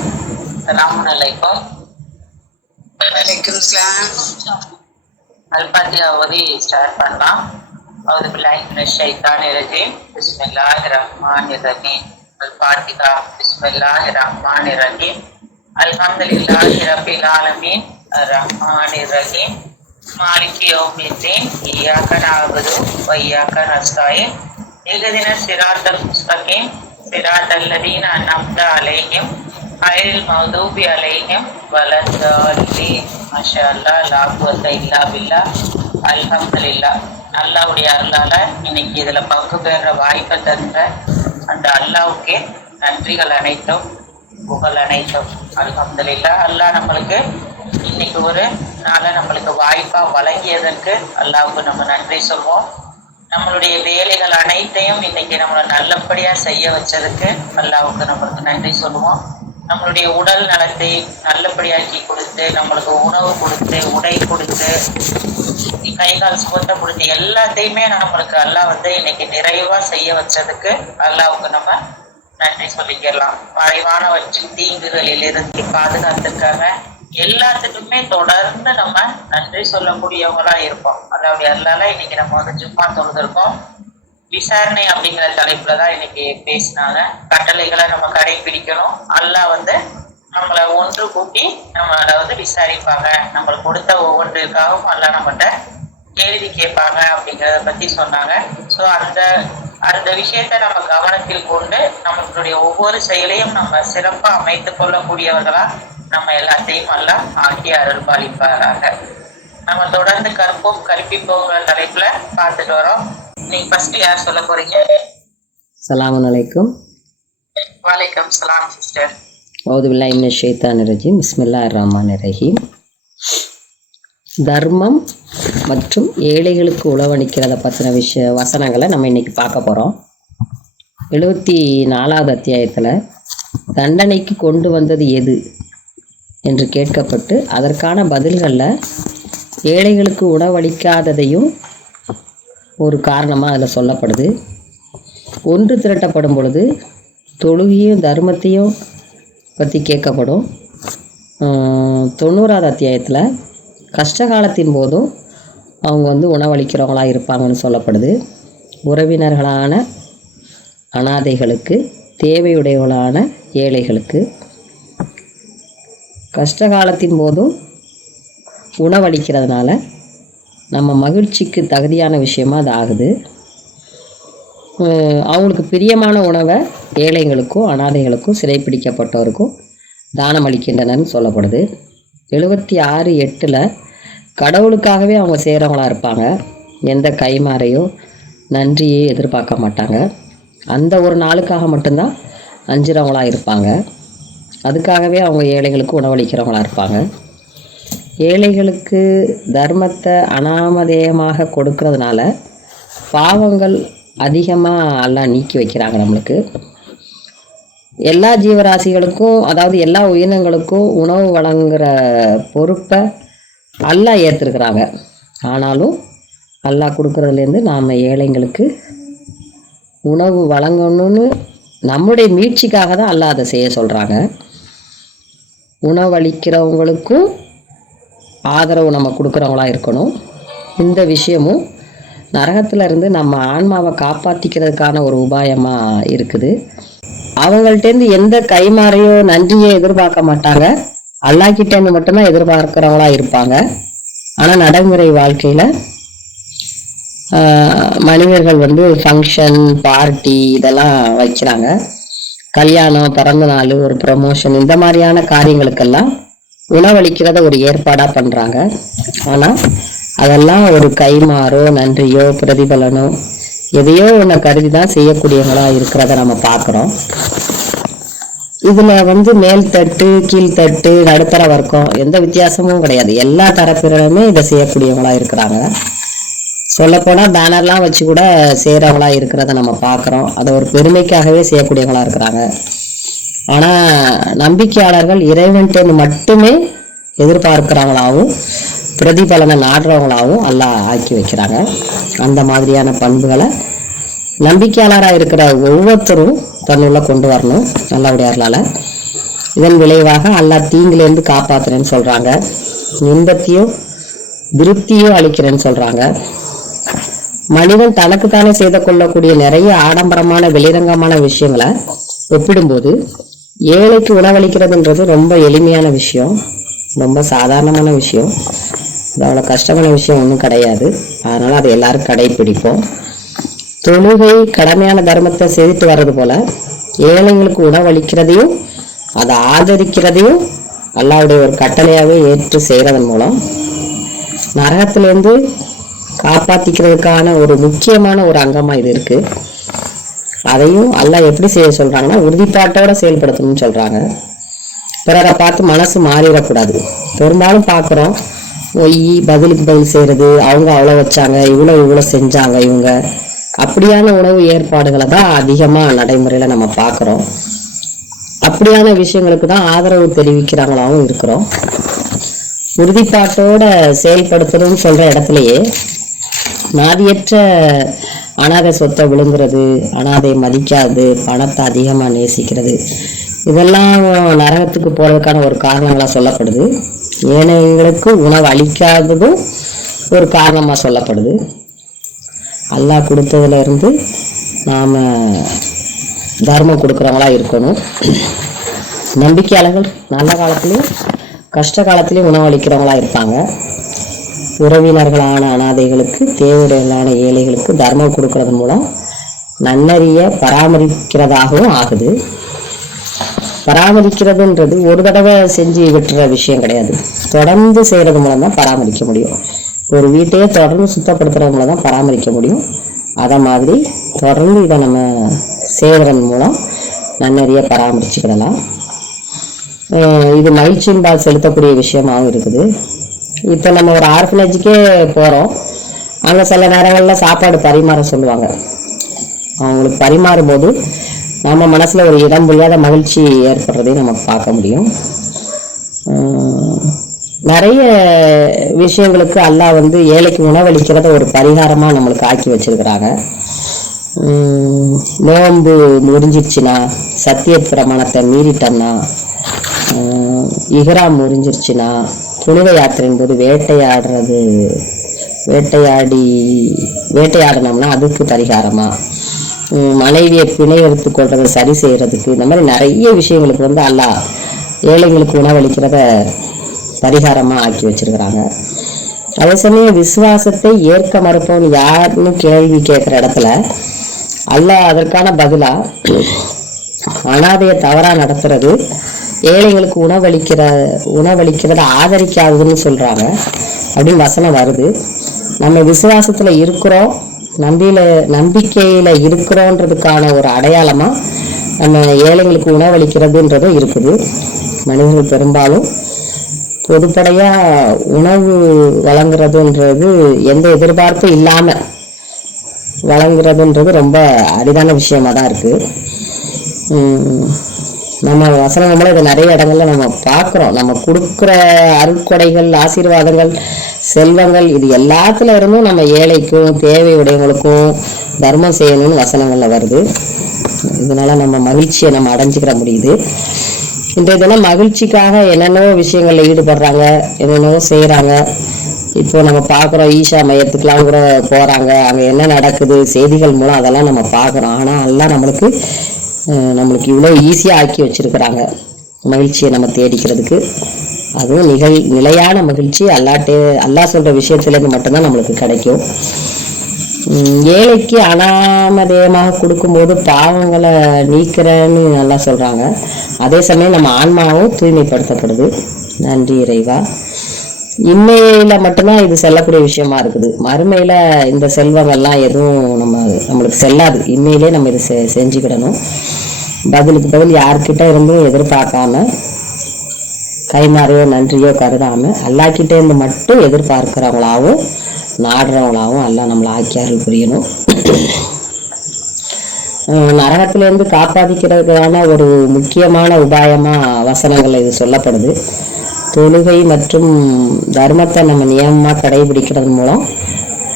Assalamualaikum. Waalaikumsalam. Al-Fatiha ஓதி start பண்ணலாம். அவுது பில்லாஹி மினஷ் ஷைத்தானிர் ரஜீம். பிஸ்மில்லாஹிர் ரஹ்மானிர் ரஹீம். அல்-ஃபாத்திஹா. பிஸ்மில்லாஹிர் ரஹ்மானிர் ரஹீம். அல்ஹம்துலில்லாஹி ரப்பில் ஆலமீன். அர்-ரஹ்மானிர் ரஹீம். மாலிகி யௌமிddin. இய்யாக நஅபுது வ இய்யாக நஸ்தஈன். இஹ்தினஸ் ஸிராத்தல் முஸ்தகீம். ஸிராத்தல் லதீன அன்அம்த அலைஹிம் ஐரில் மௌதூபி அலைஹிம் வலத்தாலின். மாஷா அல்லாஹ், லா குவத்த இல்லா பில்லா. அல்ஹம்துலில்லாஹ். அல்லாஹ்வுடைய அருளால இன்னைக்கு இதுல பங்கு பெற வாய்ப்பை தந்த அந்த அல்லாஹ்வுக்கே நன்றிகள் அனைத்தும், புகழ் அனைத்தும். அல்ஹம்துலில்லாஹ். அல்லாஹ் நம்மளுக்கு இன்னைக்கு ஒரு நாளை நம்மளுக்கு வாய்ப்பா வழங்கியதற்கு அல்லாஹ்வுக்கு நம்ம நன்றி சொல்வோம். நம்மளுடைய வேலைகள் அனைத்தையும் இன்னைக்கு நம்மளை நல்லபடியா செய்ய வச்சதுக்கு அல்லாஹ்வுக்கு நம்மளுக்கு நன்றி சொல்லுவோம். நம்மளுடைய உடல் நலத்தை நல்லபடியாக்கி கொடுத்து, நம்மளுக்கு உணவு கொடுத்து, உடை கொடுத்து, கை கால் சுகத்தை கொடுத்து, எல்லாத்தையுமே நம்மளுக்கு அல்லாஹ் இன்னைக்கு நிறைவா செய்ய வச்சதுக்கு அல்லாஹ்வுக்கு நம்ம நன்றி சொல்லிக்கலாம். மறைவானவற்றின் தீங்குகளில் இருந்து பாதுகாத்துக்காக எல்லாத்துக்குமே தொடர்ந்து நம்ம நன்றி சொல்லக்கூடியவங்களா இருப்போம். அல்லாஹ்வுடைய அருளால இன்னைக்கு நம்ம ஜும்மா தொழுதுருக்கோம். விசாரணை அப்படிங்கிற தலைப்புலதான் இன்னைக்கு பேசினாங்க. கட்டளைகளை நம்ம கடைபிடிக்கணும். அல்லாஹ் நம்மளை ஒன்று கூட்டி நம்மளை விசாரிப்பாங்க. நம்மளுக்கு கொடுத்த ஒவ்வொன்றிற்காகவும் அல்லாஹ் நம்மகிட்ட கேள்வி கேட்பாங்க அப்படிங்கிறத பத்தி சொன்னாங்க. ஸோ அந்த விஷயத்த நம்ம கவனத்தில் கொண்டு நம்மளுடைய ஒவ்வொரு செயலையும் நம்ம சிறப்பா அமைத்து கொள்ளக்கூடியவர்களா நம்ம எல்லாத்தையும் அல்லாஹ் ஆக்கி அருள் பாலிப்பாராக. நம்ம தொடர்ந்து கற்போம் கற்பிப்போங்கிற தலைப்புல பார்த்துட்டு வரோம். நீங்க ஃபர்ஸ்ட் யார் சொல்ல போறீங்க? அஸ்ஸலாமு அலைக்கும். வலைக்கம் சலாம் சிஸ்டர். அவுது பில்லாஹி மினஷ் ஷைத்தானிர் ரஜீம். பிஸ்மில்லாஹிர் ரஹ்மானிர் ரஹீம். தர்மம் மற்றும் ஏழைகளுக்கு உழவளிக்கிறத பற்றின வசனங்களை நம்ம இன்னைக்கு பார்க்க போகிறோம். 74வது அத்தியாயத்தில் தண்டனைக்கு கொண்டு வந்தது எது என்று கேட்கப்பட்டு அதற்கான பதில்களில் ஏழைகளுக்கு உணவளிக்காததையும் ஒரு காரணமாக அதில் சொல்லப்படுது. ஒன்று திரட்டப்படும் பொழுது தொழுகையும் தர்மத்தையும் பற்றி கேட்கப்படும். 90வது அத்தியாயத்தில் கஷ்டகாலத்தின் போதும் அவங்க உணவளிக்கிறவங்களா இருப்பாங்கன்னு சொல்லப்படுது. உறவினர்களான அனாதைகளுக்கு, தேவையுடையவர்களான ஏழைகளுக்கு கஷ்டகாலத்தின் போதும் உணவளிக்கிறதுனால நம்ம மகிழ்ச்சிக்கு தகுதியான விஷயமா அது ஆகுது. அவங்களுக்கு பிரியமான உணவை ஏழைகளுக்கும் அனாதைகளுக்கும் சிறைப்பிடிக்கப்பட்டவருக்கும் தானம் அளிக்கின்றனன்னு சொல்லப்படுது. 76:8 கடவுளுக்காகவே அவங்க செய்கிறவங்களா இருப்பாங்க. எந்த கைமாறையோ நன்றியோ எதிர்பார்க்க மாட்டாங்க. அந்த ஒரு நாளுக்காக மட்டும்தான் அஞ்சுறவங்களா இருப்பாங்க. அதுக்காகவே அவங்க ஏழைகளுக்கு உணவளிக்கிறவங்களா இருப்பாங்க. ஏழைகளுக்கு தர்மத்தை அனாமதேயமாக கொடுக்கறதுனால பாவங்கள் அதிகமாக எல்லாம் நீக்கி வைக்கிறாங்க. நம்மளுக்கு எல்லா ஜீவராசிகளுக்கும், அதாவது எல்லா உயிரினங்களுக்கும் உணவு வழங்குகிற பொறுப்பை அல்லாஹ் ஏற்றுருக்குறாங்க. ஆனாலும் அல்லாஹ் கொடுக்குறதுலேருந்து நாம் ஏழைங்களுக்கு உணவு வழங்கணும்னு நம்முடைய மீட்சிக்காக தான் அல்லாஹ் அதை செய்ய சொல்கிறாங்க. உணவளிக்கிறவங்களுக்கும் ஆதரவு நம்ம கொடுக்குறவங்களா இருக்கணும். இந்த விஷயமும் நரகத்தில் இருந்து நம்ம ஆன்மாவை காப்பாற்றிக்கிறதுக்கான ஒரு உபாயமாக இருக்குது. அவங்கள்ட்டேருந்து எந்த கைமாறையோ நன்றியோ எதிர்பார்க்க மாட்டாங்க. அல்லாஹ்கிட்டேருந்து மட்டும்தான் எதிர்பார்க்குறவங்களா இருப்பாங்க. ஆனால் நடைமுறை வாழ்க்கையில் மனிதர்கள் ஃபங்க்ஷன், பார்ட்டி இதெல்லாம் வைக்கிறாங்க. கல்யாணம், பிறந்த நாள், ஒரு ப்ரமோஷன், இந்த மாதிரியான காரியங்களுக்கெல்லாம் உணவளிக்கிறத ஒரு ஏற்பாடாக பண்ணுறாங்க. ஆனால் அதெல்லாம் ஒரு கைமாறோ நன்றியோ பிரதிபலனோ எதையோ ஒன்றை கருதி தான் செய்யக்கூடியவங்களா இருக்கிறத நம்ம பார்க்குறோம். இதில் மேல்தட்டு, கீழ்த்தட்டு, நடுத்தர வர்க்கம் எந்த வித்தியாசமும் கிடையாது. எல்லா தரப்பினருமே இதை செய்யக்கூடியவங்களா இருக்கிறாங்க. சொல்லப்போனால் பேனர்லாம் வச்சு கூட செய்கிறவங்களா இருக்கிறத நம்ம பார்க்குறோம். அதை ஒரு பெருமைக்காகவே செய்யக்கூடியவங்களா இருக்கிறாங்க. ஆனால் நம்பிக்கையாளர்கள் இறைவன்ட்டு மட்டுமே எதிர்பார்க்கிறவங்களாகவும் பிரதிபலனை நாடுறவங்களாகவும் அல்லாஹ் ஆக்கி வைக்கிறாங்க. அந்த மாதிரியான பண்புகளை நம்பிக்கையாளராக இருக்கிற ஒவ்வொருத்தரும் தன்னுள்ள கொண்டு வரணும் அல்லாஹ்வுடைய அருளால. இதன் விளைவாக அல்லாஹ் தீங்கிலிருந்து காப்பாத்துறேன்னு சொல்றாங்க. இன்பத்தையும் திருப்தியும் அளிக்கிறேன்னு சொல்றாங்க. மனிதன் தனக்குத்தானே செய்து கொள்ளக்கூடிய நிறைய ஆடம்பரமான வெளிரங்கமான விஷயங்களை ஒப்பிடும்போது ஏழைக்கு உணவளிக்கிறதுன்றது ரொம்ப எளிமையான விஷயம், ரொம்ப சாதாரணமான விஷயம். அது அவ்வளோ கஷ்டமான விஷயம் ஒன்றும் கிடையாது. அதனால அதை எல்லாரும் கடைபிடிப்போம். தொழுகை கடமையான தர்மத்தை செய்துட்டு வர்றது போல ஏழைங்களுக்கு உணவளிக்கிறதையும் அதை ஆதரிக்கிறதையும் அல்லாஹ்வுடைய ஒரு கட்டளையாகவே ஏற்று செய்கிறதன் மூலம் நரகத்திலேருந்து காப்பாத்திக்கிறதுக்கான ஒரு முக்கியமான ஒரு அங்கமா இது இருக்கு. அதையும் அல்லாஹ் எப்படி செய்ய சொல்றாங்கன்னா உறுதிப்பாட்டோட செயல்படுத்தணும்னு சொல்றாங்க. பிறரை பார்த்து மனசு மாறிடக்கூடாது. பெரும்பாலும் பார்க்குறோம், ஒய் பதிலுக்கு பதில் செய்யறது, அவங்க அவ்வளோ வச்சாங்க, இவ்வளோ செஞ்சாங்க, இவங்க அப்படியான உணவு ஏற்பாடுகளை தான் அதிகமா நடைமுறையில நம்ம பார்க்குறோம். அப்படியான விஷயங்களுக்கு தான் ஆதரவு தெரிவிக்கிறாங்களாவும் இருக்கிறோம். உறுதிப்பாட்டோட செயல்படுத்தணும்னு சொல்ற இடத்துலயே நாதியற்ற அனாதை சொத்தை விழுங்குறது, அனாதை மதிக்காது, பணத்தை அதிகமா நேசிக்கிறது, இதெல்லாம் நரகத்துக்கு போறதுக்கான ஒரு காரணங்களா சொல்லப்படுது. ஏனைகளுக்கு உணவு அளிக்காததும் ஒரு காரணமா சொல்லப்படுது. அல்லாஹ் கொடுத்ததுல இருந்து நாம தர்மம் கொடுக்குறவங்களா இருக்கணும். நம்பிக்கையாளர்கள் நல்ல காலத்திலையும் கஷ்ட காலத்திலையும் உணவளிக்கிறவங்களா இருப்பாங்க. உறவினர்களான அனாதைகளுக்கு, தேவையான ஏழைகளுக்கு தர்மம் கொடுக்கறது மூலம் நன்னறிய பராமரிக்கிறதாகவும் ஆகுது. பராமரிக்கிறதுன்றது ஒரு தடவை செஞ்சு விட்டுற விஷயம் கிடையாது. தொடர்ந்து செய்யறது மூலம் தான் பராமரிக்க முடியும். ஒரு வீட்டையே தொடர்ந்து சுத்தப்படுத்துறது மூலம் தான் பராமரிக்க முடியும். அதை மாதிரி தொடர்ந்து இதை நம்ம செய்வதன் மூலம் நன்னறிய பராமரிச்சுக்கிடலாம். இது மகிழ்ச்சியின்பால் செலுத்தக்கூடிய விஷயமாகவும் இருக்குது. இப்போ நம்ம ஒரு ஆர்ஃபனேஜுக்கே போகிறோம், அங்கே சில நேரங்களில் சாப்பாடு பரிமாற சொல்லுவாங்க. அவங்களுக்கு பரிமாறும் போது நம்ம மனசில் ஒரு இடம் புரியாத மகிழ்ச்சி ஏற்படுறதையும் நம்ம பார்க்க முடியும். நிறைய விஷயங்களுக்கு அல்லாஹ் ஏழைக்கு உணவளிக்கிறத ஒரு பரிகாரமாக நம்மளுக்கு ஆக்கி வச்சிருக்கிறாங்க. நோன்பு முறிஞ்சிருச்சுன்னா, சத்திய பிரமாணத்தை மீறிட்டோம்னா, இஹ்ராம் முறிஞ்சிருச்சுன்னா, புனித யாத்திரையின் போது வேட்டையாடினோம்னா அதுக்கு பரிகாரமா, மனைவியை பிணை எடுத்து கொள்றதை சரி செய்யறதுக்கு, இந்த மாதிரி நிறைய விஷயங்களுக்கு அல்லாஹ் ஏழைங்களுக்கு உணவளிக்கிறத பரிகாரமா ஆக்கி வச்சிருக்கிறாங்க. அதே சமயம் விசுவாசத்தை ஏற்க மறுப்பவன் யாருன்னு கேள்வி கேட்கிற இடத்துல அல்லாஹ் அதற்கான பதிலா அனாதைய தவறா நடத்துறது, ஏழைங்களுக்கு உணவளிக்கிறத ஆதரிக்காதுன்னு சொல்றாங்க அப்படின்னு வசனம் வருது. நம்ம விசுவாசத்துல இருக்கிறோம், நம்பிக்கையில இருக்கிறோன்றதுக்கான ஒரு அடையாளமா நம்ம ஏழைங்களுக்கு உணவளிக்கிறதுன்றதும் இருக்குது. மனிதர்கள் பெரும்பாலும் பொதுப்படையா உணவு வழங்குறதுன்றது எந்த எதிர்பார்ப்பும் இல்லாம வழங்குறதுன்றது ரொம்ப அரிதான விஷயமா தான் இருக்கு. நம்ம வசனங்கள இதை நிறைய இடங்கள்ல நம்ம பார்க்குறோம். நம்ம கொடுக்குற அருட்கொடைகள், ஆசீர்வாதங்கள், செல்வங்கள், இது எல்லாத்துல இருந்தும் நம்ம ஏழைக்கும் தேவை உடையவங்களுக்கும் தர்மம் செய்யணும்னு வசனங்கள்ல வருது. இதனால நம்ம மகிழ்ச்சியை நம்ம அடைஞ்சிக்கிற முடியுது. இன்றைய தினம் மகிழ்ச்சிக்காக என்னென்னவோ விஷயங்கள்ல ஈடுபடுறாங்க, என்னென்னவோ செய்யறாங்க. இப்போ நம்ம பார்க்குறோம், ஈஷா மையத்துக்கெல்லாம் கூட போறாங்க, அங்க என்ன நடக்குது செய்திகள் மூலம் அதெல்லாம் நம்ம பார்க்குறோம். ஆனா எல்லாம் நம்மளுக்கு இவ்வளோ ஈஸியா ஆக்கி வச்சிருக்கிறாங்க மகிழ்ச்சியை நம்ம தேடிக்கிறதுக்கு. அதுவும் நிலையான மகிழ்ச்சி அல்லாஹ் சொல்ற விஷயத்துலேருந்து மட்டும்தான் நம்மளுக்கு கிடைக்கும். ஏழைக்கு அனாமதேயமாக கொடுக்கும்போது பாவங்களை நீக்கிறேன்னு நல்லா சொல்றாங்க. அதே சமயம் நம்ம ஆன்மாவும் தூய்மைப்படுத்தப்படுது. நன்றி இறைவா. இன்மையில மட்டும்தான் இது செல்லக்கூடிய விஷயமா இருக்குது. மறுமையில இந்த செல்வங்கள்லாம் எதுவும் நம்மளுக்கு செல்லாது. இன்மையிலே நம்ம இது செஞ்சுக்கிடணும். பதிலுக்கு பதில் யார்கிட்ட இருந்தும் எதிர்பார்க்காம, கைமாறையோ நன்றியோ கருதாம அல்லாஹ்கிட்ட இருந்து மட்டும் எதிர்பார்க்கிறவங்களாவும் நாடுறவங்களாவும் அல்லாஹ் நம்மளை ஆக்கியார்கள் புரியணும். நரகத்திலிருந்து காப்பாற்றிக்கிறதுக்கான ஒரு முக்கியமான உபாயமா வசனங்கள் இது சொல்லப்படுது. தொழுகை மற்றும் தர்மத்தை நம்ம நியமமா கடைபிடிக்கிறது மூலம்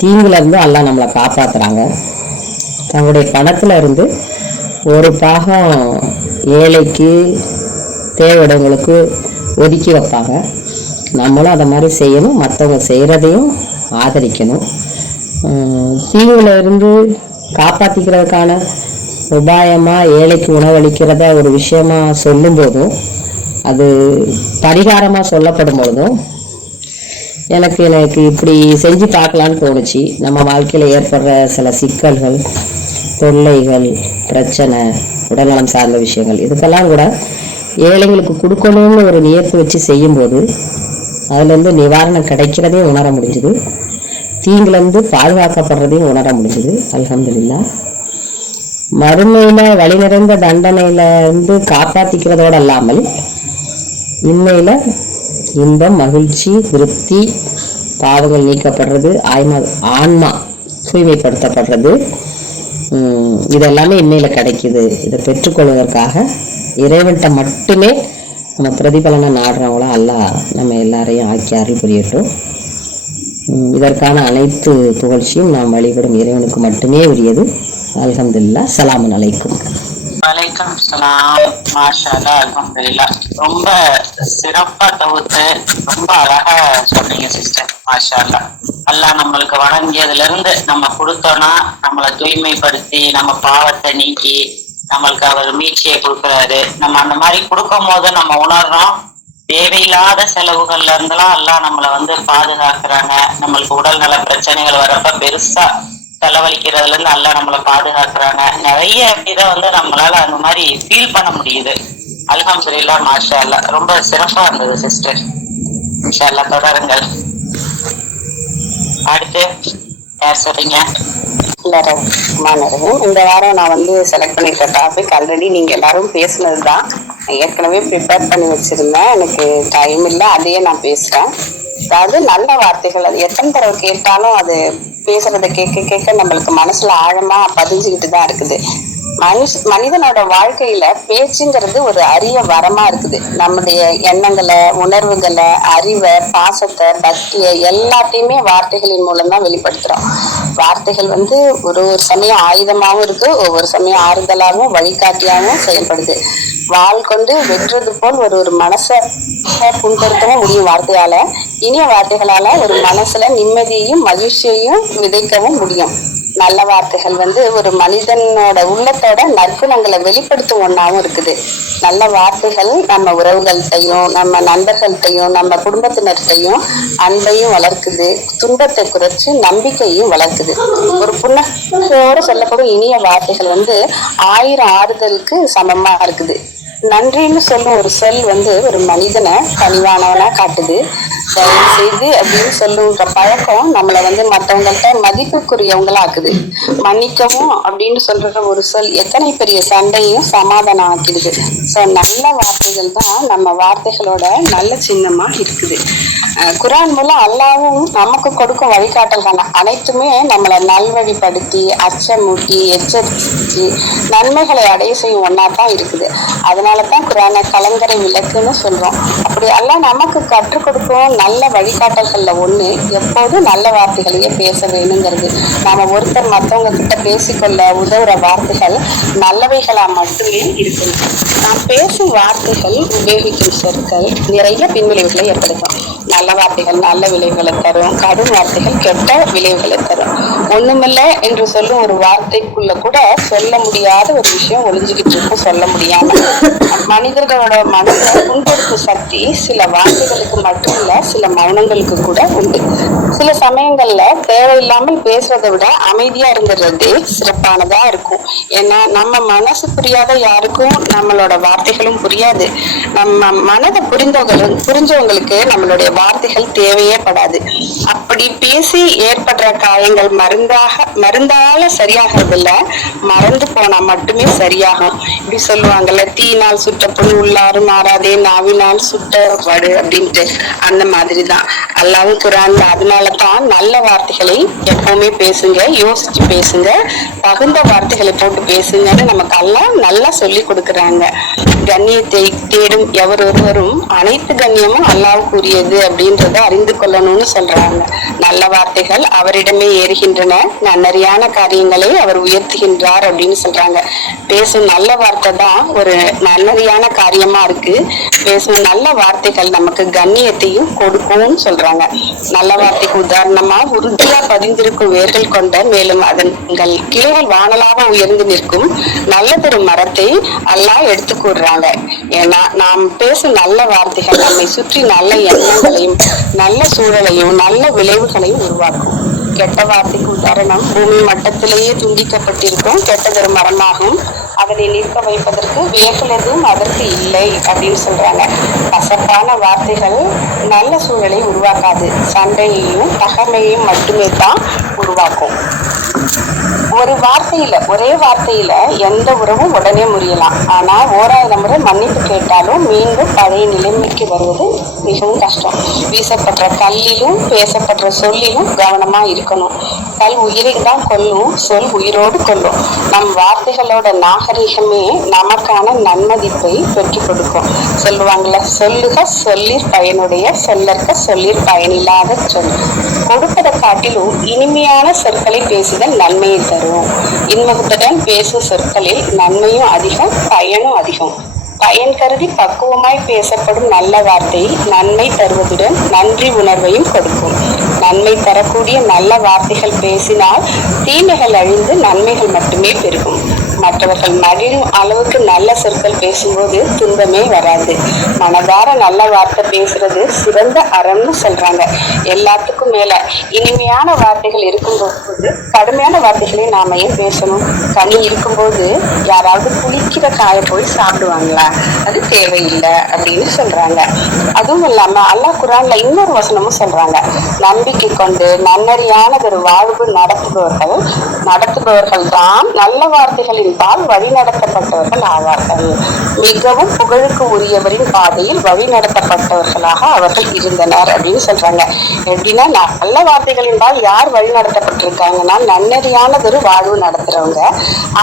தீங்குல இருந்து அல்லாஹ் நம்மளை காப்பாத்துறாங்க. தங்களுடைய பணத்துல இருந்து ஒரு பாகம் ஏழைக்கு, தேவையிடங்களுக்கு ஒதுக்கி வைப்பாங்க. நம்மளும் அதை மாதிரி செய்யணும், மற்றவங்க செய்கிறதையும் ஆதரிக்கணும். தீங்குல இருந்து காப்பாற்றிக்கிறதுக்கான உபாயமாக ஏழைக்கு உணவளிக்கிறத ஒரு விஷயமா சொல்லும் போதும், அது பரிகாரமாக சொல்லப்படும் பொழுதும் எனக்கு இப்படி செஞ்சு பார்க்கலான்னு தோணுச்சு. நம்ம வாழ்க்கையில் ஏற்படுற சில சிக்கல்கள், தொல்லைகள், பிரச்சனை, உடல்நலம் சார்ந்த விஷயங்கள், இதுக்கெல்லாம் கூட ஏழைங்களுக்கு கொடுக்கணும்னு ஒரு நியத்து வச்சு செய்யும்போது அதுலேருந்து நிவாரணம் கிடைக்கிறதே உணர முடிஞ்சுது. தீங்குலேருந்து பாதுகாக்கப்படுறதையும் உணர முடிஞ்சுது. அல்ஹம்துலில்லாஹ். மறுமையில் வழி நிறைந்த தண்டனையில இருந்து காப்பாற்றிக்கிறதோடு அல்லாமல் இன்மையில இன்பம், மகிழ்ச்சி, திருப்தி, பாவங்கள் நீக்கப்படுறது, ஆன்மா தூய்மைப்படுத்தப்படுறது, இதெல்லாமே இன்மையில கிடைக்குது. இதை பெற்றுக்கொள்வதற்காக இறைவன்கிட்ட மட்டுமே நம்ம பிரதிபலனை நாடுறவங்களா அல்லாஹ் நம்ம எல்லாரையும் ஆக்கி அருள் புரியட்டும். இதற்கான அனைத்து புகழ்ச்சியும் நாம் வழிபடும் இறைவனுக்கு மட்டுமே உரியது. அல்ஹம்துலில்லாஹ். ஸலாமுன் அலைக்கும். வலைக்கம் சலாம். மாஷா அல்லாஹ், அல்ஹம்துலில்லாஹ். ரொம்ப சிறப்பா தொகுத்து ரொம்ப அழகா சொன்னீங்க சிஸ்டர். மாஷா அல்லாஹ். அல்லாஹ் நம்மளுக்கு வழங்கியதுல இருந்து நம்ம கொடுத்தோம்னா நம்மளை தூய்மைப்படுத்தி நம்ம பாவத்தை நீக்கி நம்மளுக்கு அவர் மீட்சியை கொடுக்குறாரு. நம்ம அந்த மாதிரி கொடுக்கும் போது நம்ம உணர்றோம், தேவையில்லாத செலவுகள்ல இருந்தெல்லாம் எல்லாம் நம்மளை பாதுகாக்கிறாங்க. நம்மளுக்கு உடல் நல பிரச்சனைகள் வரப்ப பெருசா செலவழிக்கிறதுல இருந்து எல்லாம் நம்மளை பாதுகாக்கிறாங்க. நிறைய இதை நம்மளால அந்த மாதிரி ஃபீல் பண்ண முடியுது. அல்ஹம்துலில்லாஹ். மாஷா அல்லாஹ். ரொம்ப சிறப்பா இருந்தது சிஸ்டர். இன்ஷா அல்லாஹ் தொடருங்கள். அடுத்து யார் சொல்றீங்க? இந்த வாரம் நான் செலக்ட் பண்ணிருக்க டாபிக் ஆல்ரெடி நீங்க எல்லாரும் பேசுனதுதான். ஏற்கனவே ப்ரிப்பேர் பண்ணி வச்சிருந்தேன், எனக்கு டைம் இல்லை, அதையே நான் பேசுறேன். அதாவது நல்ல வார்த்தைகள், அது எத்தனை தடவை கேட்டாலும் அது பேசுறத கேட்க கேட்க நம்மளுக்கு மனசுல ஆழமா பதிஞ்சுக்கிட்டு தான் இருக்குது. மனிதனோட வாழ்க்கையில பேச்சுங்கிறது ஒரு அரிய வரமா இருக்குது. நம்முடைய எண்ணங்களை, உணர்வுகளை, அறிவை, பாசத்தை, பக்தியை எல்லாத்தையுமே வார்த்தைகளின் மூலம் தான் வெளிப்படுத்துறோம். வார்த்தைகள் ஒரு சமயம் ஆயுதமாகவும் இருக்கு, ஒவ்வொரு சமயம் ஆறுதலாகவும் வழிகாட்டியாகவும் செயல்படுது. வாள் கொண்டு வெட்டுறது போல் ஒரு மனசை புண்படுத்தவும் முடியும் வார்த்தையால. இனிய வார்த்தைகளால ஒரு மனசுல நிம்மதியையும் மகிழ்ச்சியையும் விதைக்கவும் முடியும். நல்ல வார்த்தைகள் ஒரு மனிதனோட உள்ளத்தோட நற்குணங்களை வெளிப்படுத்தும் ஒண்ணாவும் இருக்குது. நல்ல வார்த்தைகள் நம்ம உறவுகள்கிட்டையும், நம்ம நண்பர்கள்ட்டையும், நம்ம குடும்பத்தினர்கிட்டையும் அன்பையும் வளர்க்குது, துன்பத்தை குறைச்சு நம்பிக்கையும் வளர்க்குது. ஒரு புன்னகையோட சொல்லப்படும் இனிய வார்த்தைகள் 1000 ஆறுதலுக்கு சமமா இருக்குது. நன்றின்னு சொல்லும் ஒரு சொல் ஒரு மனிதனை கனிவானவனா காட்டுது. தயவு செய்து அப்படின்னு சொல்லுன்ற பழக்கம் நம்மளை மற்றவங்கள்ட்ட மதிப்புக்குரியவங்களா ஆக்குது. மன்னிக்கவும் அப்படின்னு சொல்ற ஒரு சொல் எத்தனை பெரிய சண்டையும் சமாதானம் ஆக்கிடுது. ஸோ நல்ல வார்த்தைகள் தான் நம்ம வார்த்தைகளோட நல்ல சின்னமா இருக்குது. குர்ஆன் மூலம் அல்லாஹ்வும் நமக்கு கொடுக்கும் வழிகாட்டல்கள் அனைத்துமே நம்மளை நல்வழிப்படுத்தி, அச்சமூட்டி, எச்சரித்து நன்மைகளை அடைய செய்யும் ஒன்னா தான் இருக்குது. அதனாலதான் குர்ஆனை கலங்கரை விளக்குன்னு சொல்றோம். அப்படி எல்லாம் நமக்கு கற்றுக் கொடுக்கும் நல்ல வழிகாட்டல்கள்ல ஒண்ணு எப்போதும் நல்ல வார்த்தைகளையே பேச வேணுங்கிறது. நாம ஒருத்தர் மற்றவங்க கிட்ட பேசிக்கொள்ள உதவுற வார்த்தைகள் நல்லவைகளா மட்டுமே இருக்கணும். நாம் பேசும் வார்த்தைகள், உபயோகிக்கும் சொற்கள் நிறைய பின்விளைவுகளை ஏற்படுத்தும். நல்ல வார்த்தைகள் நல்ல விளைவுகளை தரும், கடும் வார்த்தைகள் கெட்ட விளைவுகளை தரும். ஒண்ணுமில்ல என்று சொல்லும் ஒரு வார்த்தைக்குள்ள கூட சொல்ல முடியாத ஒரு விஷயம் ஒளிஞ்சுக்கிட்டு இருக்கும், சொல்ல முடியாம. மனிதர்களோட மனதை புண்படுத்தும் சக்தி சில வார்த்தைகளுக்கு மட்டும் இல்ல, சில மௌனங்களுக்கு கூட உண்டு. சில சமயங்கள்ல தேவையில்லாமல் பேசுறதை விட அமைதியா இருந்துடுறதே சிறப்பானதா இருக்கும். ஏன்னா நம்ம மனசு புரியாத யாருக்கும் நம்மளோட வார்த்தைகளும் புரியாது. நம்ம மனதை புரிஞ்சவங்களுக்கு நம்மளுடைய வார்த்தைகள் தேவையே படாது. அப்படி பேசி ஏற்படுற காயங்கள் மருந்தால சரியாகிறது இல்ல, மறந்து போனா மட்டுமே சரியாகும். இப்படி சொல்லுவாங்கல்ல, தீயினால் சுட்ட புண் உள்ளாறு மாறாதே, நாவினால் சுட்ட வடு அப்படின்ட்டு. அந்த மாதிரிதான் அல்லாஹ்வும் குர்ஆன்ல அதனாலதான் நல்ல வார்த்தைகளை எப்பவுமே பேசுங்க, யோசிச்சு பேசுங்க, தகுந்த வார்த்தைகளை போட்டு பேசுங்கன்னு நமக்கு அல்லாஹ் நல்லா சொல்லி கொடுக்குறாங்க. கண்ணியத்தை தேடும் எவரொருவரும் அனைத்து கண்ணியமும் அல்லாஹ்வுக்குரியது அப்படின்றத அறிந்து கொள்ளணும்னு சொல்றாங்க. நல்ல வார்த்தைகள் அவரிடமே ஏறுகின்றன, நன்னறியான காரியங்களை அவர் உயர்த்துகின்றார் அப்படின்னு சொல்றாங்க. பேசும் நல்ல வார்த்தை தான் ஒரு நன்னறியான காரியமா இருக்கு. பேசும் நல்ல வார்த்தைகள் நமக்கு கண்ணியத்தையும் கொடுக்கும்னு சொல்றாங்க. நல்ல வார்த்தைக்கு உதாரணமா உறுதியா பதிந்திருக்கும் வேர்கள் கொண்ட, மேலும் அதன்கள் கிளைகள் வானலாக உயர்ந்து நிற்கும் நல்லதொரு மரத்தை அல்லாஹ் எடுத்து கூறுறாங்க. ஏன்னா நாம் பேசும் நல்ல வார்த்தைகள் நம்மை சுற்றி நல்ல எண்ணங்களையும் நல்ல சூழலையும் நல்ல விளைவுகளையும் உருவாக்கும். கெட்ட வார்த்தைக்கு உதாரணம் பூமி மட்டத்திலேயே துண்டிக்கப்பட்டிருக்கும் கெட்டதொரு மரமாகும். அதனை நிற்க வைப்பதற்கு வேர்கள் எதுவும் அதற்கு இல்லை அப்படின்னு சொல்றாங்க. கசப்பான வார்த்தைகள் நல்ல சூழலை உருவாக்காது, சண்டையையும் பகைமையையும் மட்டுமே தான் உருவாக்கும். ஒரே வார்த்தையில எந்த உறவும் உடனே முறியலாம். ஆனா 1000 முறை மன்னிப்பு கேட்டாலும் மீண்டும் பழைய நிலைமைக்கு வருவது மிகவும் கஷ்டம். வீசப்படுற கல்லிலும் பேசப்படுற சொல்லிலும் கவனமா இருக்கணும். கல் உயிரை தான் கொல்லும், சொல் உயிரோடு கொல்லும். நம் வார்த்தைகளோட நாகரிகமே நமக்கான நன்மதிப்பை பெற்றுக் கொடுக்கும். சொல்லுவாங்கல்ல, சொல்லுக சொல்லிற் பயனுடைய, சொல்லற்க சொல்லிற் பயனில்லாத சொல். கொடுப்பதை காட்டிலும் இனிமையான சொற்களை பேசுதல் நன்மையை தரும். இன்முகத்துடன் பேசும் சொற்களில் நன்மையும் அதிகம், பயனும் அதிகம். பயன் கருதி பக்குவமாய் பேசப்படும் நல்ல வார்த்தை நன்மை தருவதுடன் நன்றி உணர்வையும் கொடுக்கும். நன்மை தரக்கூடிய நல்ல வார்த்தைகள் பேசினால் தீமைகள் அழிந்து நன்மைகள் மட்டுமே பெருகும். மற்றவர்கள் மகிழும் அளவுக்கு நல்ல சொற்கள் பேசும்போது துன்பமே வராது. மனதார நல்ல வார்த்தை பேசுறது சிறந்த அறம்னு சொல்றாங்க. எல்லாத்துக்கும் மேல இனிமையான வார்த்தைகள் இருக்கும்போது கடுமையான வார்த்தைகளை நாம ஏன் பேசணும்? கனி இருக்கும்போது யாராவது புளிக்கிற காய போய் சாப்பிடுவாங்களா? அது தேவையில்லை அப்படின்னு சொல்றாங்க. அதுவும் இல்லாம அல்லாஹ் குர்ஆன்ல இன்னொரு வசனமும் சொல்றாங்க. நம்பிக்கை கொண்டு நன்னறியானதொரு வாழ்வு நடத்துபவர்கள் தான் நல்ல வார்த்தைகளின் பால் வழி நடத்தப்பட்டவர்கள் ஆவார்கள். மிகவும் புகழுக்கு உரியவரின் பாதையில் வழி நடத்தப்பட்டவர்களாக அவர்கள் இருந்தனர் அப்படின்னு சொல்றாங்க. எப்படின்னா, நல்ல வார்த்தைகளின் பால் யார் வழி நடத்தப்பட்டிருக்காங்கன்னா நன்னறியானதொரு வாழ்வு நடத்துறவங்க.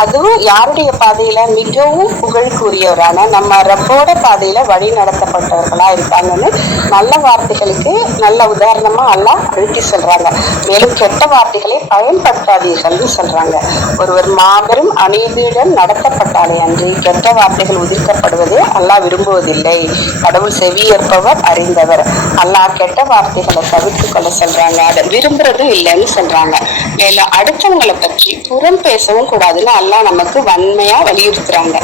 அதுவும் யாருடைய பாதையில? மிகவும் புகழுக்கு உரியவரான நம்ம ரப்போட பாதையில வழி நடத்தப்பட்டவர்களா இருக்காங்கன்னு நல்ல வார்த்தைகளுக்கு நல்ல உதாரணமா அல்லாஹ் அழுத்தி சொல்றாங்க. மேலும் கெட்ட வார்த்தைகளை பயன்படுத்தாதீர்கள்னு சொல்றாங்க. ஒருவர் மாபெரும் அநீதியுடன் நடத்தப்பட்டாலே அன்று கெட்ட வார்த்தைகள் உதிர்க்கப்படுவது அல்லாஹ் விரும்புவதில்லை. கடவுள் செவி ஏற்பவர் அறிந்தவர். அல்லாஹ் கெட்ட வார்த்தைகளை தவிர்த்து கொள்ள சொல்றாங்க. அதை விரும்புறதும் இல்லைன்னு சொல்றாங்க. மேல அடுத்தவங்களை பற்றி புறம் பேசவும் கூடாதுன்னு அல்லாஹ் நமக்கு வன்மையா வலியுறுத்துறாங்க.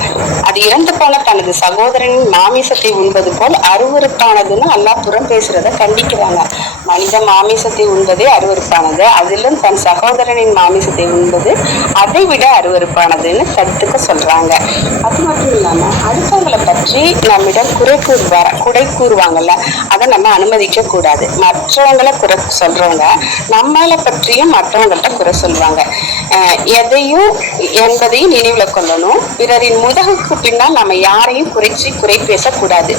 அது இறந்து போன தனது சகோதரனின் மாமிசத்தை உண்பது போல் அருவருப்பானதுன்னு அல்லாஹ் புறம் பேசுறத கண்டிக்கிறாங்க. மனித மாமிசத்தை உண்பதே அருவருப்பானது, அதிலும் தன் சகோதரனின் மாமிசத்தை உண்பது அதை விட அருவருப்பானதுன்னு தடுத்துக்க சொல்றாங்க. அது மட்டும் இல்லாம அடுத்தவங்களை பற்றி நம்மிடம் குறை கூறுவாங்கல்ல, அதை நம்ம அனுமதிக்க கூடாது. மற்றவங்களை குறை சொல்றவங்க நம்மளை பற்றியும் மற்றவங்கள்ட்ட குறை சொல்லுவாங்க. எதையும் என்பதையும் நினைவுல கொள்ளணும். பிறரின் முதுகுக்கு பின்னால் நம்ம யாரையும் குறை பேசக்கூடாது.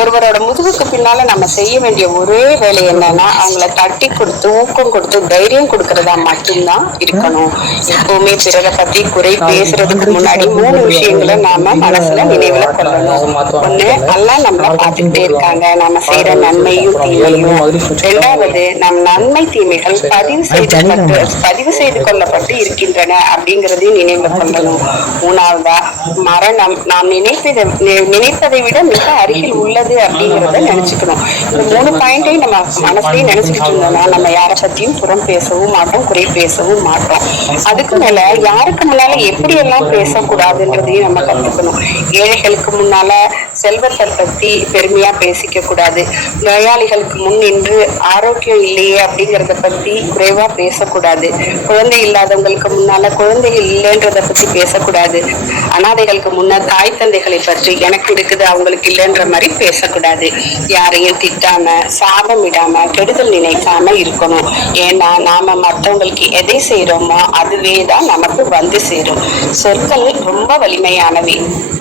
ஒருவரோட முதுகுக்கு பின்னால நம்ம செய்ய வேண்டிய ஒரே வேலை என்னன்னா அவங்கள தட்டி கொடுத்து ஊக்கம் கொடுத்து தைரியம் கொடுக்கறதா மட்டும்தான் இருக்கணும். எப்பவுமே பிறரை பத்தி குறை பேசுறதுக்கு முன்னாடி 3 விஷயங்களை நாம மனசுல நினைவுல கொள்ளணும். ஒண்ணு, அல்லாஹ் நம்மள பார்த்துக்கிட்டே இருக்காங்க, நம்ம செய்யற நன்மையும் தீமையும். 2வது, நம் நன்மை தீமைகள் பதிவு செய்து கொள்ளப்பட்டு இருக்கின்றன அப்படிங்கறதையும் நினைவுல கொள்ளணும். 3வதா, மரணம் நாம் நினைப்பதை விட மிக அருகில் உள்ளது அப்படிங்கறத நினைச்சுக்கணும். இந்த 3 பாயிண்டையும் நம்ம மனசுலயே நினைச்சுக்கிட்டு இருந்தோம்னா நம்ம யாரை பத்தியும் புறம் பேசவும் மாட்டோம், குறை பேசவும் மாட்டோம். அதுக்கு மேல யாருக்கு முன்னால எப்படி எல்லாம் பேசக்கூடாதுன்றதையும் நம்ம கத்துக்கணும். ஏழைகளுக்கு முன்னால செல்வத்தை பத்தி பெருமையா பேசிக்க கூடாது. நோயாளிகளுக்கு முன் நின்று ஆரோக்கியம் இல்லையே அப்படிங்கறத பத்தி குறைவா பேசக்கூடாது. குழந்தை இல்லாதவங்களுக்கு முன்னால குழந்தைகள் இல்லைன்றத பத்தி பேசக்கூடாது. அனாதைகளுக்கு முன்ன தாய் தந்தைகளை பற்றி எனக்கு இருக்குது அவங்களுக்கு இல்லைன்ற மாதிரி பேசக்கூடாது. யாரையும் திட்டாம சாபம் இடாம கெடுதல் நினைக்காம இருக்கணும். ஏன்னா நாம மற்றவங்களுக்கு எதை செய்யறோமோ அதுவே தான் நமக்கு வந்து சேரும். சொற்கள் ரொம்ப வலிமையானவை.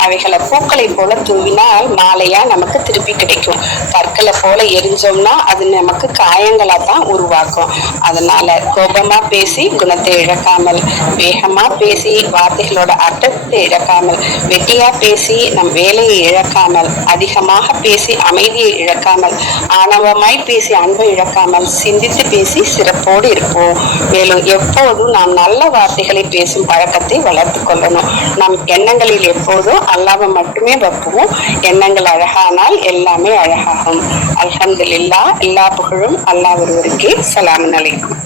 அவைகளை பூக்களை போல தூவினா ஆனால் மாலையா நமக்கு திருப்பி கிடைக்கும். கற்களை போல எரிஞ்சோம்னா அது நமக்கு காயங்களா தான் உருவாக்கும். அதனால கோபமா பேசி குணத்தை இழக்காமல், வேகமா பேசி வார்த்தைகளோட அர்த்தத்தை இழக்காமல், வெட்டியா பேசி நம் வேலையை இழக்காமல், அதிகமாக பேசி அமைதியை இழக்காமல், ஆணவமாய் பேசி அன்பை இழக்காமல், சிந்தித்து பேசி சிறப்போடு இருப்போம். மேலும் எப்போதும் நாம் நல்ல வார்த்தைகளை பேசும் பழக்கத்தை வளர்த்து கொள்ளணும். நம் எண்ணங்களில் எப்போதும் அல்லாஹ்வை மட்டுமே வைப்போம். எண்ணங்கள் அழகானால் எல்லாமே அழகாகும். அல்ஹம்துலில்லாஹ். எல்லா புகழும் அல்லாஹ் ஒருவருக்கே. ஸலாமுன் அலைக்கும்.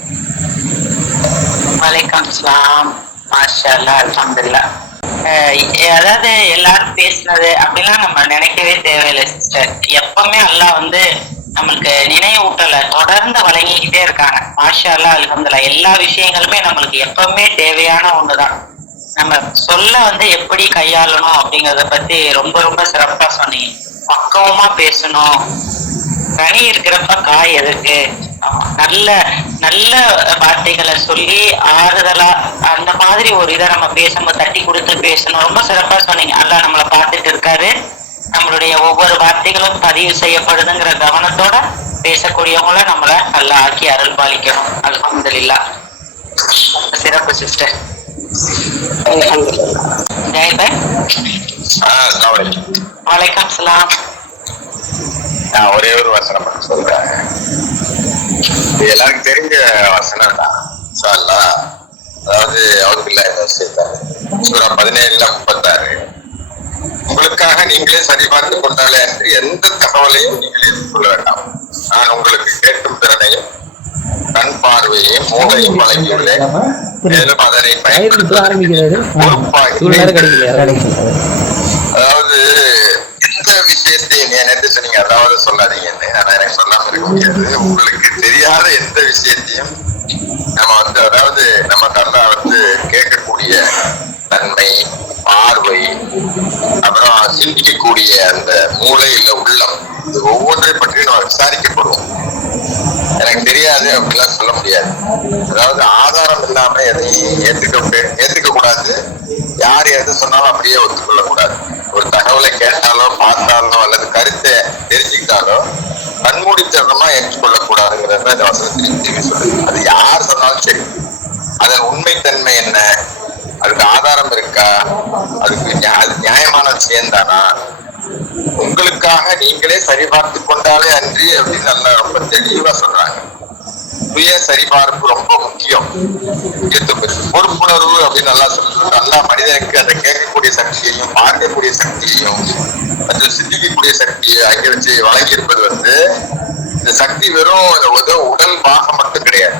வலைக்கம் சலாம். மாஷா அல்லாஹ், அல்ஹம்துலில்லாஹ். அதாவது எல்லாரும் பேசுனது அப்படிலாம் நம்ம நினைக்கவே தேவையில்லை சிஸ்டர். எப்பவுமே அல்லாஹ் வந்து நம்மளுக்கு நினைவூட்டலை தொடர்ந்து வழங்கிக்கிட்டே இருக்காங்க. மாஷா அல்லாஹ், அல்ஹம்துலில்லாஹ். எல்லா விஷயங்களுமே நம்மளுக்கு எப்பவுமே தேவையான ஒண்ணுதான். நம்ம சொல்ல வந்து எப்படி கையாளணும் அப்படிங்கறத பத்தி ரொம்ப ரொம்ப சிறப்பா சொன்னீங்க. பக்குவமா பேசணும். கனி இருக்கிறப்ப காய் எதுக்கு? நல்ல நல்ல வார்த்தைகளை சொல்லி ஆறுதலா அந்த மாதிரி ஒரு இதை நம்ம பேசும்போது தட்டி கொடுத்து பேசணும். ரொம்ப சிறப்பா சொன்னீங்க. அல்லாஹ் நம்மளை பார்த்துட்டு இருக்காரு. நம்மளுடைய ஒவ்வொரு வார்த்தைகளும் பதிவு செய்யப்படுதுங்கிற கவனத்தோட பேசக்கூடியவங்கள நம்மளை நல்லா ஆக்கி அருள் பாலிக்கணும். அல்ஹம்துலில்லாஹ். சிறப்பு சிஸ்டர். வலைக்கம் சலாம். நான் ஒரே ஒரு வசனம் மட்டும் சொல்றேன். இது எல்லாருக்கும் தெரிஞ்ச வசனம் தான். அதாவது சூரா 17:36, உங்களுக்காக நீங்களே சரிபார்த்து கொண்டாலே அன்று எந்த தகவலையும் நீங்கள் எதிர்கொள்ள வேண்டாம். நான் உங்களுக்கு கேட்கும் திறனையும் கண் பார்வையையும் மூளையும் வழங்கியுள்ளேன். மேலும் அதனை பயன்படுத்த அதாவது எந்த விஷயத்தையும் நேற்று சொன்னீங்க, அதாவது சொல்லாதீங்கன்னு. ஆனா எனக்கு சொல்லாம இருக்க முடியாது. உங்களுக்கு தெரியாத எந்த விஷயத்தையும் நம்ம வந்து, அதாவது நம்ம நல்லா வந்து கேட்கக்கூடிய தன்மை, பார்வை, அப்புறம் சிந்திக்கக்கூடிய அந்த மூளை இல்ல உள்ளம், இது ஒவ்வொன்றை பற்றி நம்ம விசாரிக்கப்படுவோம். எனக்கு தெரியாது அப்படிலாம் சொல்ல முடியாது. அதாவது ஆதாரம் இல்லாம எதையும் ஏத்துக்க கூடாது. யார் எது சொன்னாலும் அப்படியே ஒத்துக்கொள்ள கூடாது. ஒரு தகவலை கேட்டாலோ பார்த்தாலோ அல்லது கருத்தை தெரிஞ்சுக்கிட்டாலோ கண்மூடித்தனமா ஏற்றுக்கொள்ள கூடாதுங்கிறத இந்த வசனத்தின் திரும்பி சொல்லுது. அது யார் சொன்னாலும் சரி, அதன் உண்மைத்தன்மை என்ன, அதுக்கு ஆதாரம் இருக்கா, அதுக்கு நியாயமான விஷயம் தானா, உங்களுக்காக நீங்களே சரிபார்த்து கொண்டாலே அன்றி அப்படின்னு நல்லா ரொம்ப தெளிவா சொல்றாங்க. சுய சரிபார்ப்பு ரொம்ப முக்கியம். பொறுப்புணர்வு அப்படின்னு நல்லா சொல்றது. நல்லா மனிதனுக்கு அந்த கேட்கக்கூடிய சக்தியையும் பார்க்கக்கூடிய சக்தியையும் மற்றும் சிந்திக்கக்கூடிய சக்தியை அங்கே வச்சு வழங்கியிருப்பது வந்து, இந்த சக்தி வெறும் உடல் பாகம் மட்டும் கிடையாது.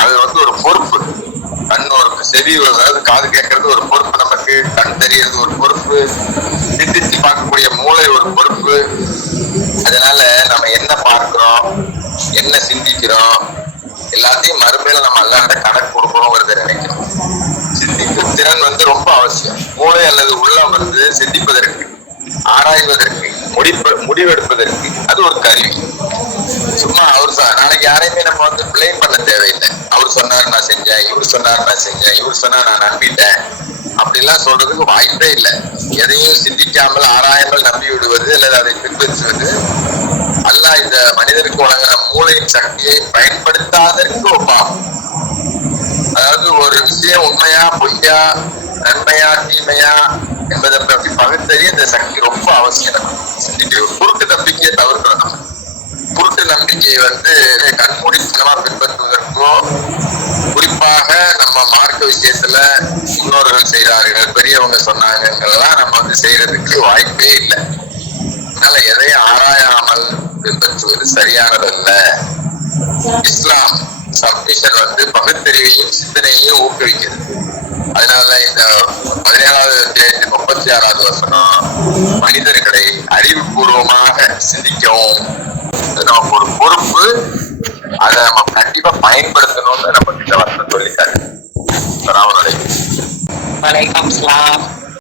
அது வந்து ஒரு பொறுப்பு. கண் ஒரு செவி, அதாவது காது கேட்கறது ஒரு பொறுப்பு நமக்கு, கண் தெரியறது ஒரு பொறுப்பு, சிந்திச்சு பார்க்கக்கூடிய மூளை ஒரு பொறுப்பு. அதனால நம்ம என்ன பார்க்கிறோம், என்ன சிந்திக்கிறோம், எல்லாத்தையும் மறுமையில நம்ம அல்லாஹ்ட்ட கணக்கு கொடுக்கணுங்கிறத நினைக்கிறோம். சிந்திக்கும் திறன் வந்து ரொம்ப அவசியம். மூளை அல்லது உள்ளம் வந்து சிந்திப்பதற்கு, ஆராய்வதற்கு, முடிவெடுப்பதற்கு அது ஒரு கருவி. சும்மா அவர் நாளைக்கு யாரையுமே நம்ம வந்து பிளேம் பண்ண தேவையில்லை. அவர் சொன்னாரு நான் செஞ்சேன், இவர் சொன்னாரு நான் செஞ்சேன், இவர் சொன்னா நான் நம்பிட்டேன் அப்படிலாம் சொல்றதுக்கு வாய்ப்பே இல்லை. எதையும் சிந்திக்காமல் ஆராயாமல் நம்பி விடுவது அல்லது அதை பின்பற்றுவது அல்லாஹ் இந்த மனிதனுக்கு வழங்கின மூளையின் சக்தியை பயன்படுத்தாதற்கு ஒப்பாகும். அதாவது ஒரு விஷயம் உண்மையா பொய்யா, நன்மையா தீமையா என்பதை பற்றி பகுத்தறிய இந்த சக்தி ரொம்ப அவசியம். குருட்டு நம்பிக்கையை தவிர்க்கணும். குருட்டு நம்பிக்கையை வந்து கண்மூடித்தனமா பின்பற்றுவதற்கோ, குறிப்பாக நம்ம மார்க்க விஷயத்துல முன்னோர்கள் செய்கிறார்கள், பெரியவங்க சொன்னாங்கலாம் நம்ம வந்து செய்யறதுக்கு வாய்ப்பே இல்லை. அதனால எதையும் ஆராயாமல் பின்பற்றுவது சரியானதல்ல. இஸ்லாம் சப்மிஷன் வந்து பகுத்தறிவையும் சிந்தனையையும் ஊக்குவிக்கிறது. அதனால இந்த 17:36 வசனம் மனிதர்களை அறிவுபூர்வமாக சிந்திக்கவும் நமக்கு ஒரு பொறுப்பு. அதை நம்ம கண்டிப்பா பயன்படுத்தணும்னு நம்ம இந்த வசனம் சொல்லிட்டாரு. வலைக்கம் சலாம்.